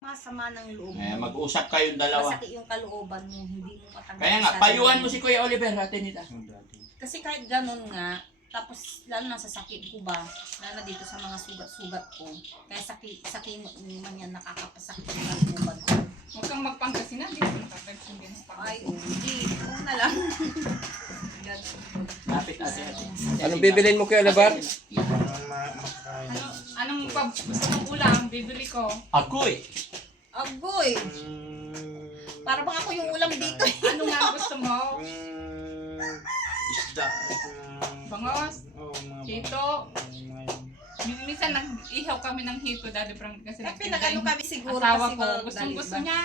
masama ng loob Eh, mo. mag-usap kayong dalawa. Masakit yung kalooban mo, hindi mo matanggap. Kaya nga, payuhan mo si Kuya Oliver, Ratinita. Kasi kahit ganun nga, tapos lalo na sa sakit ko ba, lalo na dito sa mga sugat-sugat ko, kaya sakit man yan nakakapasakit yung kalooban ko. Huwag kang magpangasinan, di ko nakapagsundan sa Ay, hindi. Huwag na lang. Ganun. Lapit ate. Anong bibilin mo Kuya Oliver? Anong gusto mong ulam, bibili ko. Agoy! Agoy! Para bang ako yung ulam dito. Ano nga gusto mo? Isda. Bangos? Mga Hito? Minsan nag-ihaw kami ng hito, Daddy Frank, kasi Kaya pinag-ano kami siguro asawa kasi ko. madali Gusto ba? niya.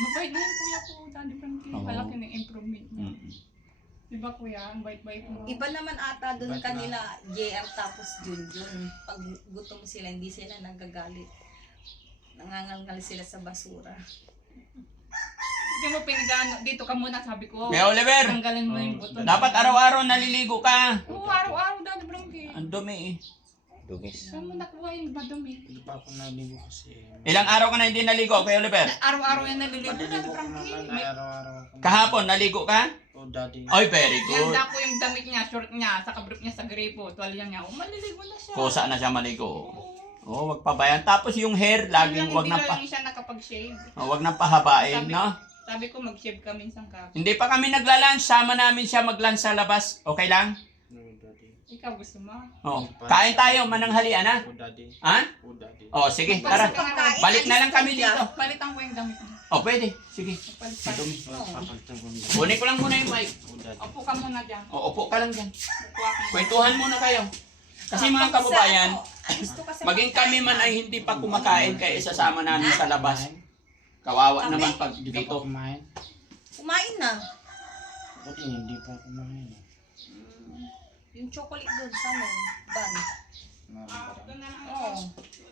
Mabait na yung kuya ko, Daddy Frank. Oo. Malaki na improvement niya. Mm. Diba kuya, ang bait-bait mo. Iba naman ata doon kanila, JR tapos Junjun. Pag gutom sila, hindi sila nagagalit. Nangangalngal sila sa basura. Hindi mo pinagano, dito ka muna, sabi ko. Kuya Oliver, Tanggalin mo yung buto. dapat araw-araw naliligo ka. Oo, araw-araw, Daddy Frank. Ang dumi eh. Dugis. Saan mo nakuha yung madumi? Hindi pa ako naligo kasi. Ilang araw ka na hindi naligo, Kuya Oliver? Araw-araw yan naliligo, Daddy Maliligo ko Frank. naman May araw-araw ako. Kahapon, naligo ka? Oh, daddy. Ay, very yan good. ko yung damit niya, short niya, sa kabrip niya sa gripo, tuwalya niya. Oh, maliligo na siya. Kusa na siya maligo. Oo. Oo, wag pabayan. Tapos yung hair, laging wag Hindi nang lang siya nakapag-shave. wag nang pahabain, Sabi- no? Sabi ko mag-shave ka minsan ka. Hindi pa kami nagla-lunch, sama namin siya mag-lunch sa labas. Okay lang? No, daddy. Ikaw gusto mo? Oh. Kain tayo, mananghalian ha? Oh, daddy. Ha? Oh, daddy. Oh, sige, tara. Pagkain, Balik na alis lang kami ka dito. Palitan ko yung damit mo. Oh, pwede. Sige. Palitan. Dumi. Papagtagong daddy. Kunin ko lang muna yung mic. Oh, daddy. Opo ka muna dyan. O, upo ka lang dyan. Upo ako. Kwentuhan muna kayo. Kasi mga kababayan, gusto kasi maging kami man ay hindi pa kumakain kaya isasama namin sa labas. Kawawa Kami? naman pag Hindi ka dito. pa kumain? kumain na. Ako din, hindi pa kumain. Yung chocolate doon sa ban. Ito na lang. Oo.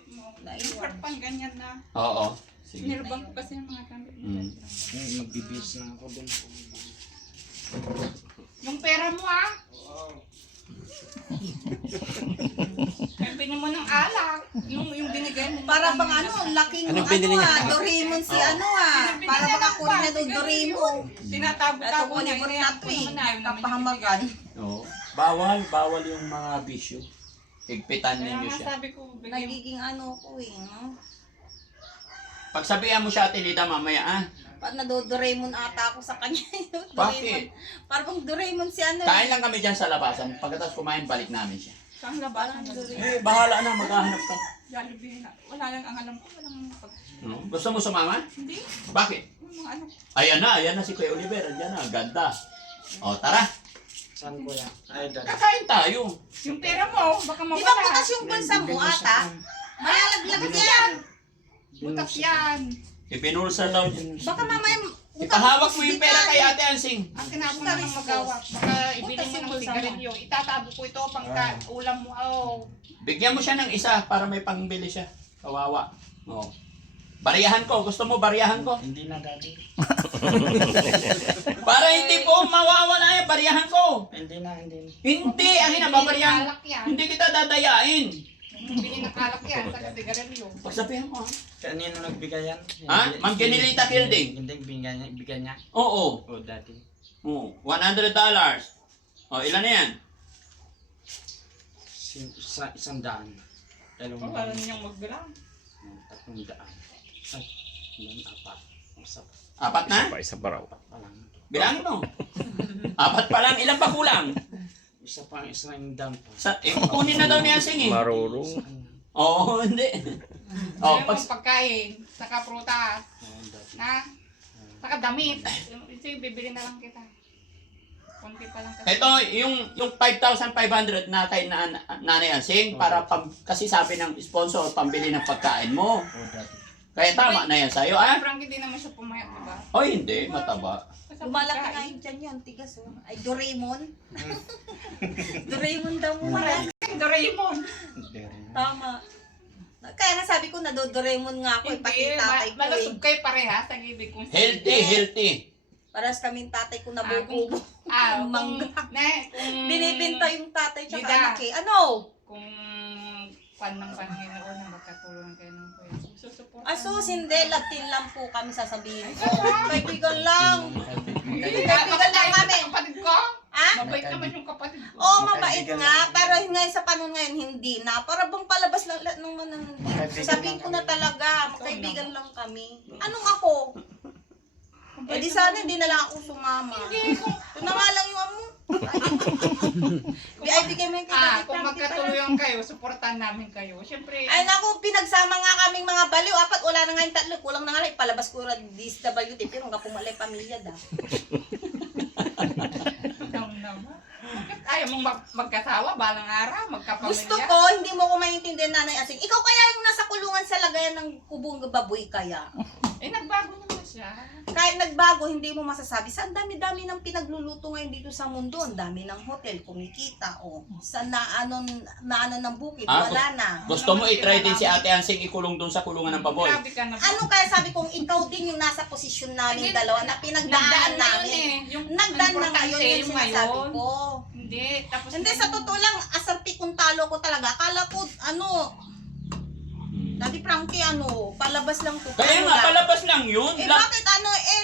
Yung Naiwan. pan ganyan na. Oo. Sige. Nilabang ko kasi yung mga damit mo. Mm. Magbibis na ako doon. Yung pera mo ah. Kaya binili mo ng alak. Yung binigay mo. Para bang ano, laking Anong binili niya? Doraemon si ano para bang ako rin na Doraemon. Tinatabo-tabo Ito niya. ko na to eh. Ayaw naman niya Kapahamagan. Oo. Bawal yung mga bisyo. Higpitan Kaya ninyo nga siya. sabi ko, bigyan Nagiging ano ko eh. No? Pagsabihan mo siya, Ate Lida, mamaya ah. Pag Doraemon ata ako sa kanya. Bakit? Para bang Doraemon si ano. Kain lang kami dyan sa labasan. Pagkatapos kumain, balik namin siya. saan labasan mo. Eh, bahala na. Maghahanap ka. Jollibee na. Wala lang ang alam ko. Walang pag... No? Gusto mo sumama? Hindi. Bakit? Yung mga ano. Ayan na si Kuya Oliver. Ayan na, ganda. O, tara. Saan ko yan? Ay, daddy. Kakain tayo. Yung pera mo, baka Di ba mawala. butas yung bulsa mo ata? Malalaglag yan. Butas yan. Ipinulsa daw dyan. Baka mamaya Ipahawak mo yung pera kay Ate Ansing. Ang tinapon na ng magawa. Baka ibili mo ng sigarilyo. Itatabo ko ito pang ulam mo. Oh. Bigyan mo siya ng isa para may pangbili siya. Kawawa. O. Bariyahan ko. Gusto mo bariyahan ko? Hindi na, daddy. Para hindi po mawawala yan. Bariyahan ko. Hindi na. Hindi. Ang hinababariyahan. Alak yan. Hindi kita dadayain. Bili ng alak yan sa sigarilyo. Pagsabihan mo ha. Kanino nagbigay yan? Ha? Ma'am Kenilita Kilding? Hindi, bigay niya. Oo. Oh, daddy. Oo. $100. O, ilan na yan? Isang daan. Dalawang Oh, daan. wala niyang magbilang. 300. Ay, yun, apat. Isa Apat na? Isa pa raw. pa lang. Bilangin mo. Apat pa lang. Ilan pa kulang? Isa pa, isang daan pa. Kukunin na daw niya Ansing eh. Marurong. Oo, hindi. Oh, Oh, pag, pagkain, saka prutas, Oh, daddy. na, saka damit. Ito yung bibili na lang kita. Konti pa lang kasi. ito, yung 5,500 na kay Nanay Ansing para kasi sabi ng sponsor, pambili ng pagkain mo. Oh, daddy. Kaya tama na yan sa'yo, ah? Frank, hindi naman siya pumayat, diba? O hindi, mataba. Lumalaki nga yung dyan yun, tigas oh. Ay, Doraemon. Doraemon daw mo marami. Doraemon. Very. Tama. Kaya nga sabi ko na Doraemon nga ako, pati tatay ko Malusog eh. kayo parehas ang ibig kong Healthy. Paras kaming tatay ko nabububo. kung, Mangga. kung, Binibinta yung tatay tsaka Dida. anak eh. Ano? Kung pan ng Panginoon na magkatulungan kayo ng Kuya. Asus, hindi. Latin lang po kami sasabihin ko. Kaibigan lang. Kaibigan lang kami. Kapatid ko? Ha? Mabait naman yung kapatid ko. Oo, mabait nga. Pero ngayon sa panahon ngayon, hindi na. Para bang palabas lang lahat ng mananandi. Sabihin ko na talaga, magkaibigan lang kami. Anong ako? Eh di sana hindi na lang ako sumama. Ito na nga lang yung amo. VIP kayo mo yung Kung magkatuluyan kayo, supportan namin kayo. Siyempre, Ay naku, pinagsama nga kaming mga baliw. Apat, wala na nga yung tatlo. Kulang na nga lang. Ipalabas ko rin DSWD. Pero nga pumalay pamilya da. bakit ayaw mong magkasawa, balang araw, magkapamilya? Gusto ko, hindi mo ko maintindihan, Nanay Asing. Ikaw kaya yung nasa kulungan sa lagayan ng kubong baboy kaya? Eh, nagbago naman siya. Kahit nagbago, hindi mo masasabi. Sa ang dami-dami ng pinagluluto ngayon dito sa mundo. Ang dami ng hotel, kumikita. O, sa naano ng bukid, wala na. Gusto mo i-try din si Ate Hansing ikulong doon sa kulungan ng baboy? Grabe ka na. Ano kaya sabi kong ikaw din yung nasa posisyon namin Hindi, dalawa na pinagdaanan na yun namin. Yung Nagdaan na ngayon importante, yung sinasabi ngayon. ko. Hindi, tapos Hindi, sa totoo lang, asarti kung talo ko talaga. Akala ko, Daddy Frankie, palabas lang to. Kaya nga, palabas lang yun. Eh bakit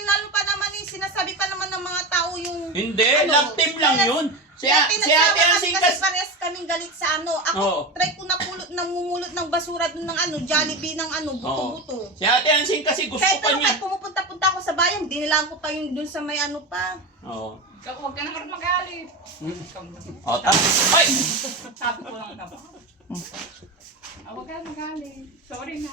lalo pa naman sinasabi pa naman ng mga tao yung... Hindi, love team lang yun. Si Ate Hansing kasi parehas kaming galit sa Ako, Oo. try ko na namumulot ng basura dun ng Jollibee ng buto-buto. Si Ate Hansing kasi gusto Kahit pa niya. kahit pumupunta-punta ako sa bayan, dinilaan ko pa yung dun sa may pa. Oo. huwag ka naman magalit. O, tapos, ay! Sabi ko lang naman. Huwag ka magalit. Sorry na.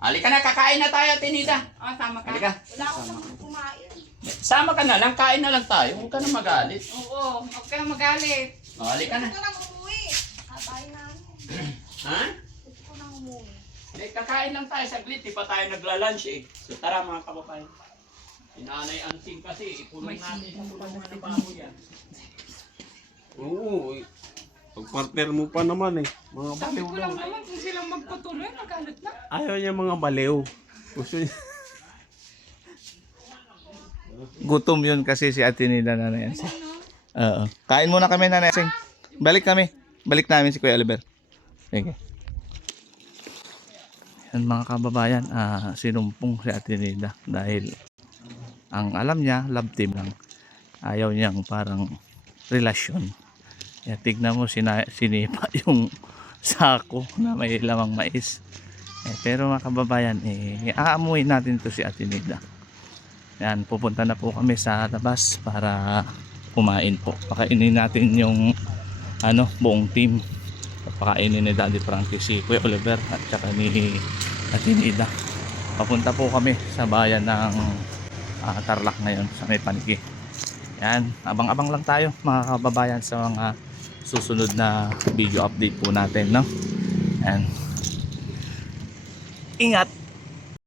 Halika na, kakain na tayo, Tinida. Sama ka. Halika. Wala akong naman kumain. Sama ka na lang, kain na lang tayo. Huwag ka na magalit. Oo, huwag ka magalit. O, halika na. Gusto ko nang umuwi. Sabay namin. Ha? Gusto ko nang umuwi. Kakain lang tayo saglit, di pa tayo nagla-lunch eh. So tara mga kababayan. Si Nanay Hansing kasi, ikulong natin sa kulungan ng baboy yan. Oo. Pag-partner mo pa naman eh. Mga Sabi baliw ko daw. lang naman kung silang magpatuloy, magalit na. Ayaw niya mga baliw. Gusto niya. Gutom yun kasi si Ate Nida, Nanay Hansing. Oo. Kain muna kami, Nanay Hansing. Balik kami. Balik namin si Kuya Oliver. Sige. Yan mga kababayan, sinumpong si Ate Nida dahil ang alam niya, love team lang. Ayaw niyang parang relasyon. Kaya tignan mo, sinipa yung sako na may lamang mais. Pero mga kababayan, aamuin natin to si Ate Nida. Yan, pupunta na po kami sa labas para kumain po. Pakainin natin yung buong team. Pakainin ni Daddy Frankie si Kuya Oliver at saka ni Ate Nida. Papunta po kami sa bayan ng Tarlac ngayon sa may Paniki. Yan, abang-abang lang tayo mga kababayan sa mga susunod na video update po natin, no? Yan. Ingat!